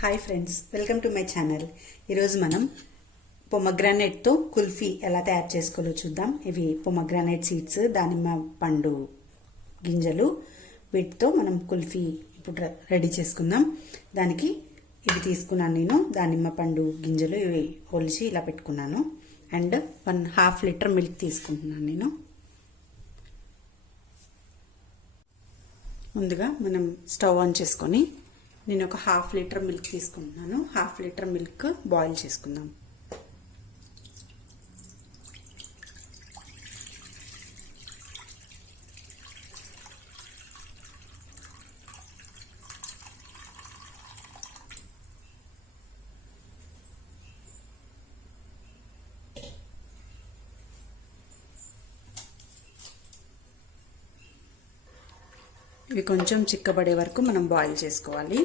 Hi friends, welcome to my channel. ఈరోజు మనం పొమగ్రానేట్తో కుల్ఫీ ఎలా తయారు చేసుకోవాలో చూద్దాం. ఇవి పొమగ్రానేట్ సీడ్స్, దానిమ్మ పండు గింజలు, వీటితో మనం కుల్ఫీ ఇప్పుడు రెడీ చేసుకుందాం. దానికి ఇవి తీసుకున్నాను నేను, దానిమ్మ పండు గింజలు ఇవి ఒలిచి ఇలా పెట్టుకున్నాను. అండ్ 1/2 లీటర్ మిల్క్ తీసుకుంటున్నాను నేను. ముందుగా మనం స్టవ్ ఆన్ చేసుకొని నేను ఒక 1/2 లీటర్ మిల్క్ తీసుకుంటున్నాను. 1/2 లీటర్ మిల్క్ బాయిల్ చేసుకుందాం. ఇవి కొంచెం చిక్కబడే వరకు మనం బాయిల్ చేసుకోవాలి.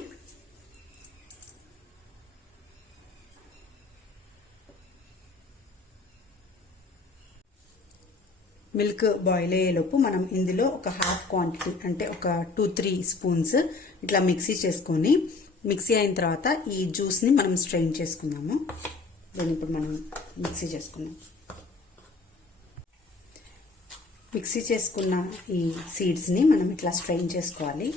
మిల్క్ బాయిల్ అయ్యేలోపు మనం ఇందులో ఒక హాఫ్ క్వాంటిటీ అంటే ఒక 2-3 స్పూన్స్ ఇట్లా మిక్సీ చేసుకొని, మిక్సీ అయిన తర్వాత ఈ జ్యూస్ని మనం స్ట్రెయిన్ చేసుకుందాము. దీన్ని ఇప్పుడు మనం మిక్సీ చేసుకుందాం. మిక్సీ చేసుకున్న ఈ సీడ్స్ని మనం ఇట్లా స్ట్రెయిన్ చేసుకోవాలి.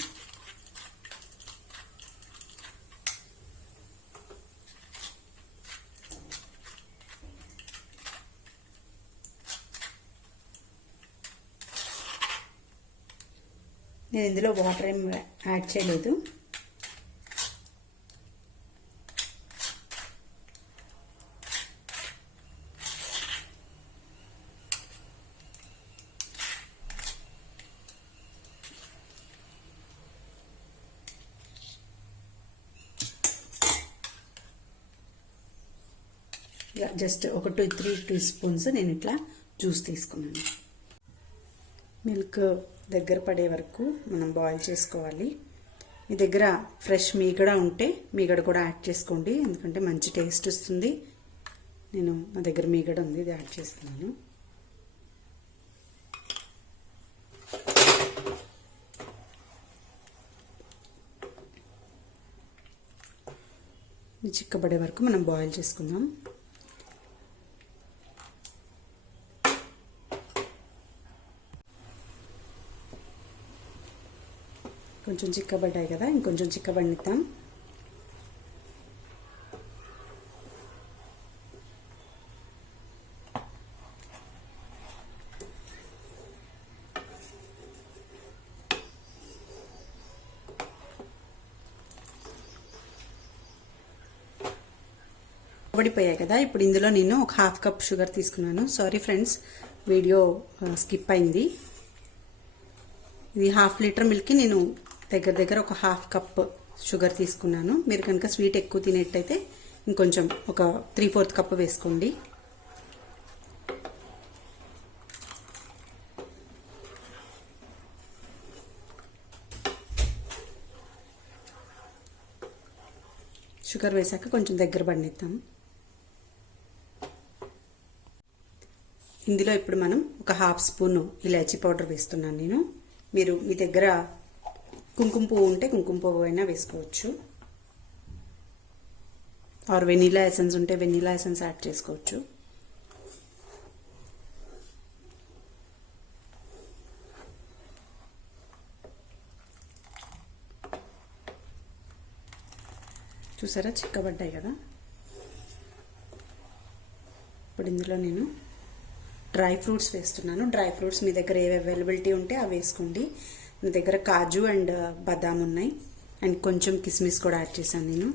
నేను ఇందులో వాటర్ ఏం యాడ్ చేయలేదు. ఇలా జస్ట్ ఒక 2-3 స్పూన్స్ నేను ఇట్లా జ్యూస్ తీసుకున్నాను. మిల్క్ దగ్గర పడే వరకు మనం బాయిల్ చేసుకోవాలి. మీ దగ్గర ఫ్రెష్ మీగడ ఉంటే మీగడ కూడా యాడ్ చేసుకోండి, ఎందుకంటే మంచి టేస్ట్ వస్తుంది. నేను మా దగ్గర మీగడ ఉంది, ఇది యాడ్ చేస్తున్నాను. చిక్కబడే వరకు మనం బాయిల్ చేసుకుందాం. కొంచెం చిక్కబడ్డాయి కదా, ఇంకొంచెం చిక్కబడిద్దాం. పడిపోయాయి కదా, ఇప్పుడు ఇందులో నేను ఒక 1/2 కప్ షుగర్ తీసుకున్నాను. సారీ ఫ్రెండ్స్, వీడియో స్కిప్ అయింది. ఇది 1/2 లీటర్ మిల్క్కి నేను దగ్గర ఒక 1/2 కప్ షుగర్ తీసుకున్నాను. మీరు కనుక స్వీట్ ఎక్కువ తినేట్టయితే ఇంకొంచెం ఒక 3/4 కప్ వేసుకోండి. షుగర్ వేసాక కొంచెం దగ్గర పడినిద్దాం. ఇందులో ఇప్పుడు మనం ఒక 1/2 స్పూన్ ఇలాచీ పౌడర్ వేస్తున్నాను నేను. మీరు మీ దగ్గర కుంకుమ పువ్వు ఉంటే కుంకుమ పువ్వు అయినా వేసుకోవచ్చు, ఆర్ వెనీలా ఎసెన్స్ ఉంటే వెనీలా ఎసెన్స్ యాడ్ చేసుకోవచ్చు. చూసారా, చిక్కబడ్డాయి కదా. ఇప్పుడు ఇందులో నేను డ్రై ఫ్రూట్స్ వేస్తున్నాను. డ్రై ఫ్రూట్స్ మీ దగ్గర ఏ అవైలబిలిటీ ఉంటే అవి వేసుకోండి. నా దగ్గర కాజు అండ్ బాదాం ఉన్నాయి, అండ్ కొంచెం కిస్మిస్ కూడా యాడ్ చేశాను నేను.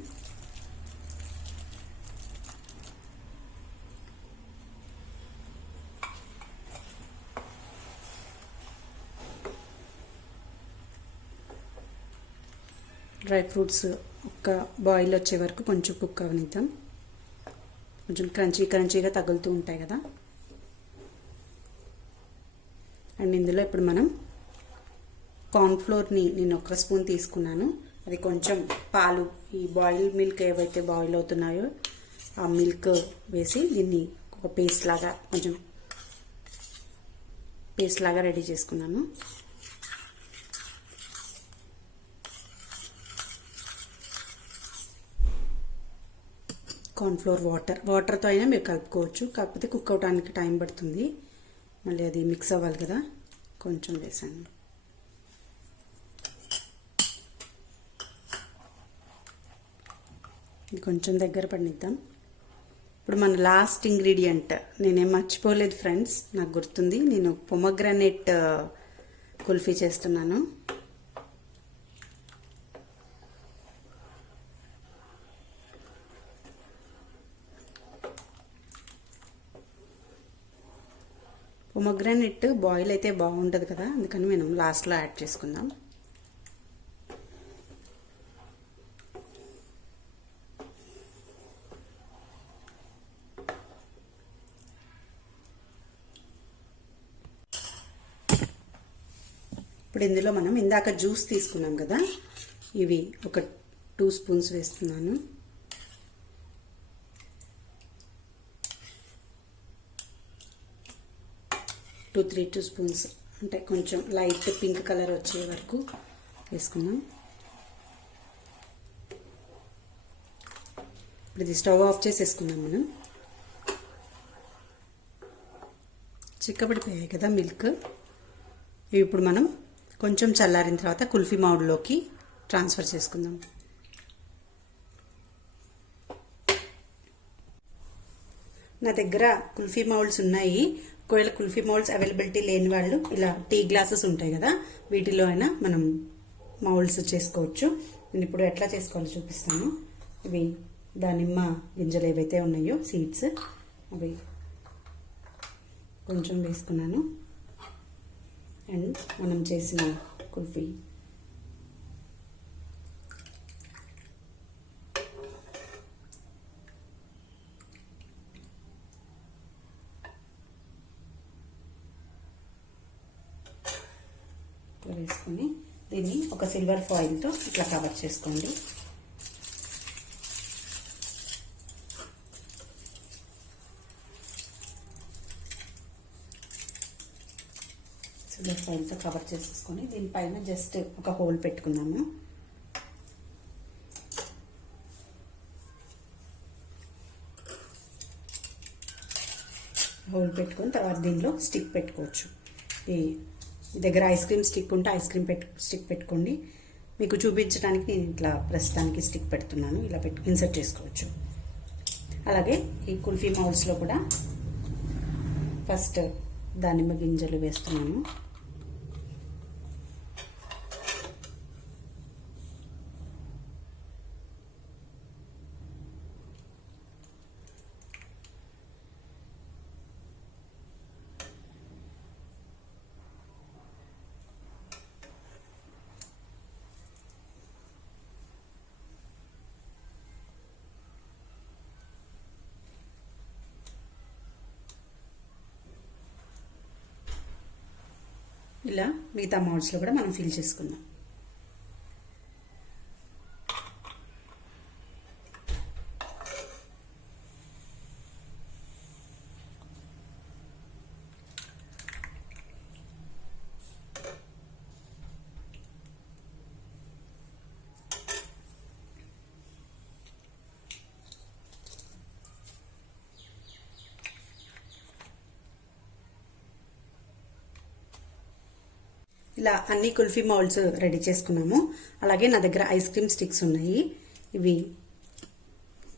డ్రై ఫ్రూట్స్ ఒక బాయిల్ వచ్చే వరకు కొంచెం కుక్ అవనిద్దాం. కొంచెం క్రంచీగా తగులుతూ ఉంటాయి కదా. అండ్ ఇందులో ఇప్పుడు మనం కార్న్ఫ్లోర్ని నేను 1 స్పూన్ తీసుకున్నాను. అది కొంచెం పాలు, ఈ బాయిల్ మిల్క్ ఏవైతే బాయిల్ అవుతున్నాయో ఆ మిల్క్ వేసి దీన్ని ఒక పేస్ట్ లాగా రెడీ చేసుకున్నాను. కార్న్ఫ్లోర్ వాటర్తో అయినా మీరు కలుపుకోవచ్చు, కాకపోతే కుక్ అవడానికి టైం పడుతుంది, మళ్ళీ అది మిక్స్ అవ్వాలి కదా, కొంచెం వేసాను. కొంచెం దగ్గర పడిద్దాం. ఇప్పుడు మన లాస్ట్ ఇంగ్రీడియంట్ నేనేం మర్చిపోలేదు ఫ్రెండ్స్, నాకు గుర్తుంది. నేను పొమగ్రానేట్ కుల్ఫీ చేస్తున్నాను. పొమగ్రానేట్ బాయిల్ అయితే బాగుంటుంది కదా, అందుకని మనం లాస్ట్లో యాడ్ చేసుకుందాం. ఇప్పుడు ఇందులో మనం ఇందాక జ్యూస్ తీసుకున్నాం కదా, ఇవి ఒక 2 స్పూన్స్ వేస్తున్నాను. టూ 2 స్పూన్స్ అంటే కొంచెం లైట్ పింక్ కలర్ వచ్చే వరకు వేసుకున్నాం. ఇప్పుడు ఇది స్టవ్ ఆఫ్ చేసేసుకున్నాం మనం. చిక్కబడిపోయాయి కదా మిల్క్. ఇవి ఇప్పుడు మనం కొంచెం చల్లారిన తర్వాత కుల్ఫీ మౌల్డ్లోకి ట్రాన్స్ఫర్ చేసుకుందాం. నా దగ్గర కుల్ఫీ మౌల్డ్స్ ఉన్నాయి. ఒకవేళ కుల్ఫీ మౌల్డ్స్ అవైలబిలిటీ లేని వాళ్ళు ఇలా టీ గ్లాసెస్ ఉంటాయి కదా, వీటిలో అయినా మనం మౌల్డ్స్ చేసుకోవచ్చు. నేను ఇప్పుడు ఎట్లా చేసుకోవాలో చూపిస్తాను. ఇవి దానిమ్మ గింజలు ఏవైతే ఉన్నాయో సీడ్స్, అవి కొంచెం వేసుకున్నాను. అండ్ మనం చేసిన కుల్ఫీ వేసుకొని దీన్ని ఒక సిల్వర్ ఫాయిల్తో ఇట్లా కవర్ చేసుకోండి. సిల్వర్ ఫాయిల్తో కవర్ చేసేసుకొని దీనిపైన జస్ట్ ఒక హోల్ పెట్టుకుందాము. హోల్ పెట్టుకొని తర్వాత దీనిలో స్టిక్ పెట్టుకోవచ్చు. ఈ దగ్గర ఐస్ క్రీమ్ స్టిక్ ఉంటే ఐస్ క్రీమ్ స్టిక్ పెట్టుకోండి. మీకు చూపించడానికి నేను ఇట్లా ప్రస్తుతానికి స్టిక్ పెడుతున్నాను. ఇలా ఇన్సర్ట్ చేసుకోవచ్చు. అలాగే ఈ కుల్ఫీ మౌల్స్లో కూడా ఫస్ట్ దానిమ్మ గింజలు వేస్తున్నాను. ఇలా మిగతా మౌల్డ్స్లో కూడా మనం ఫిల్ చేసుకుందాం. ఇలా అన్ని కుల్ఫీ మౌల్డ్స్ రెడీ చేసుకున్నాము. అలాగే నా దగ్గర ఐస్ క్రీమ్ స్టిక్స్ ఉన్నాయి. ఇవి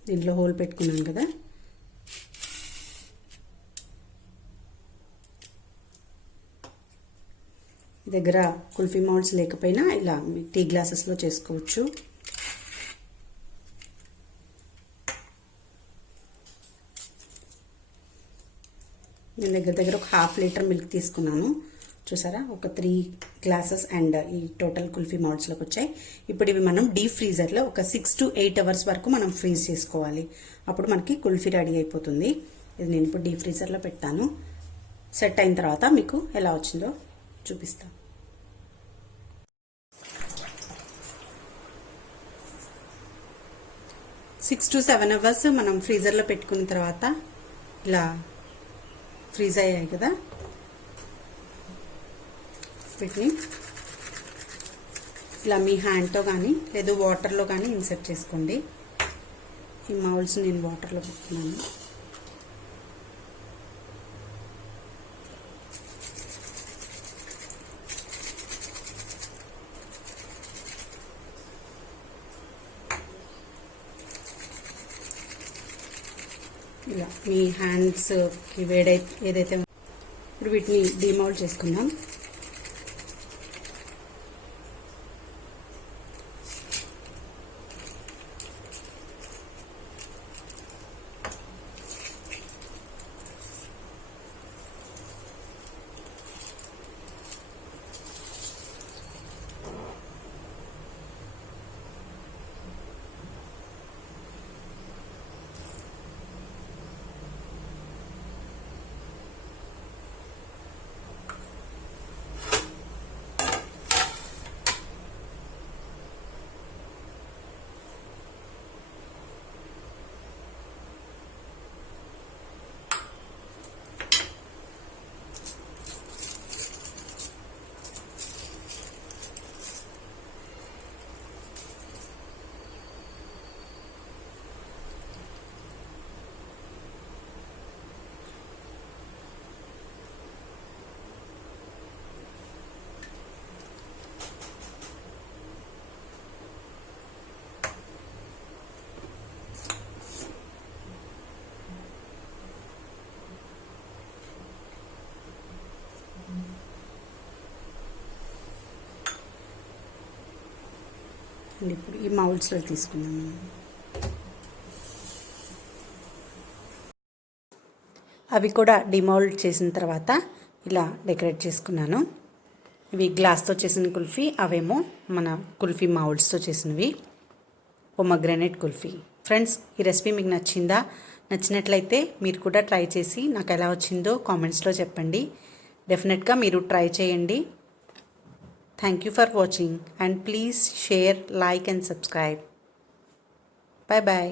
దీంట్లో హోల్ పెట్టుకున్నాను కదా, దగ్గర కుల్ఫీ మౌల్డ్స్ లేకపోయినా ఇలా టీ గ్లాసెస్లో చేసుకోవచ్చు. నేను దగ్గర ఒక 1/2 లీటర్ మిల్క్ తీసుకున్నాను. చూసారా, ఒక 3 గ్లాసెస్ అండ్ ఈ టోటల్ కుల్ఫీ మౌల్డ్స్లోకి వచ్చాయి. ఇప్పుడు ఇవి మనం డీప్ ఫ్రీజర్లో ఒక 6 to 8 అవర్స్ వరకు మనం ఫ్రీజ్ చేసుకోవాలి. అప్పుడు మనకి కుల్ఫీ రెడీ అయిపోతుంది. ఇది నేను ఇప్పుడు డీప్ ఫ్రీజర్లో పెట్టాను. సెట్ అయిన తర్వాత మీకు ఎలా వచ్చిందో చూపిస్తాను. సిక్స్ టు 7 అవర్స్ మనం ఫ్రీజర్లో పెట్టుకున్న తర్వాత ఇలా ఫ్రీజ్ అయ్యాయి కదా, వీటిని ఇలా మీ హ్యాండ్తో కానీ లేదు వాటర్లో కానీ ఇన్సర్ట్ చేసుకోండి. ఈ మౌల్స్ నేను వాటర్లో పెట్టుకున్నాను. ఇలా మీ హ్యాండ్స్కి ఏదైతే ఇప్పుడు వీటిని డీమౌల్డ్ చేసుకుందాం. ఇప్పుడు ఈ మౌల్డ్స్లో తీసుకున్నాము. అవి కూడా డిమౌల్డ్ చేసిన తర్వాత ఇలా డెకరేట్ చేసుకున్నాను. ఇవి గ్లాస్తో చేసిన కుల్ఫీ, అవేమో మన కుల్ఫీ మౌల్డ్స్తో చేసినవి, పొమగ్రానేట్ కుల్ఫీ. ఫ్రెండ్స్, ఈ రెసిపీ మీకు నచ్చినట్లయితే మీరు కూడా ట్రై చేసి నాకు ఎలా వచ్చిందో కామెంట్స్లో చెప్పండి. డెఫినెట్గా మీరు ట్రై చేయండి. Thank you for watching, and please share, like and subscribe. Bye bye.